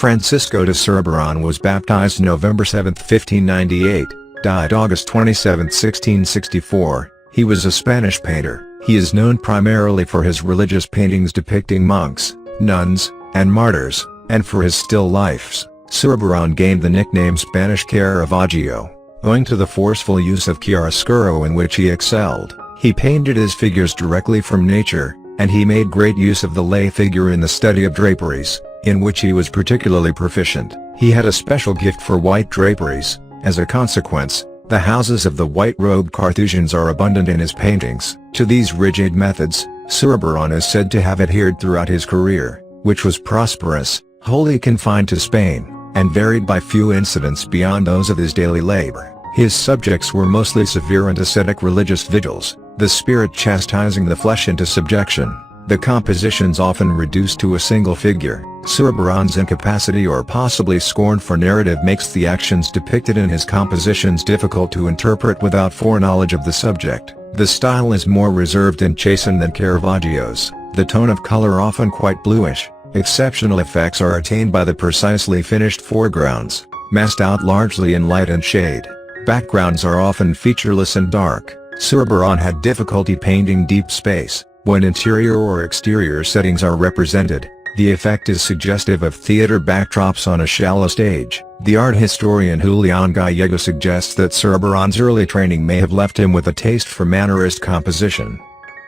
Francisco de Zurbarán was baptized November 7, 1598, died August 27, 1664. He was a Spanish painter. He is known primarily for his religious paintings depicting monks, nuns, and martyrs, and for his still lifes. Zurbarán gained the nickname Spanish Caravaggio, owing to the forceful use of chiaroscuro in which he excelled. He painted his figures directly from nature, and he made great use of the lay figure in the study of draperies, in which he was particularly proficient. He had a special gift for white draperies. As a consequence, the houses of the white-robed Carthusians are abundant in his paintings. To these rigid methods, Zurbarán is said to have adhered throughout his career, which was prosperous, wholly confined to Spain, and varied by few incidents beyond those of his daily labor. His subjects were mostly severe and ascetic religious vigils, the spirit chastising the flesh into subjection. The compositions often reduced to a single figure. Zurbarán's incapacity or possibly scorn for narrative makes the actions depicted in his compositions difficult to interpret without foreknowledge of the subject. The style is more reserved and chastened than Caravaggio's, the tone of color often quite bluish. Exceptional effects are attained by the precisely finished foregrounds, masked out largely in light and shade. Backgrounds are often featureless and dark. Zurbarán had difficulty painting deep space. When interior or exterior settings are represented, the effect is suggestive of theater backdrops on a shallow stage. The art historian Julián Gállego suggests that Zurbarán's early training may have left him with a taste for Mannerist composition.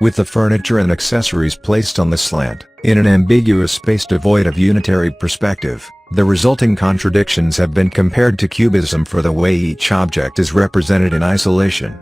With the furniture and accessories placed on the slant, in an ambiguous space devoid of unitary perspective, the resulting contradictions have been compared to cubism for the way each object is represented in isolation.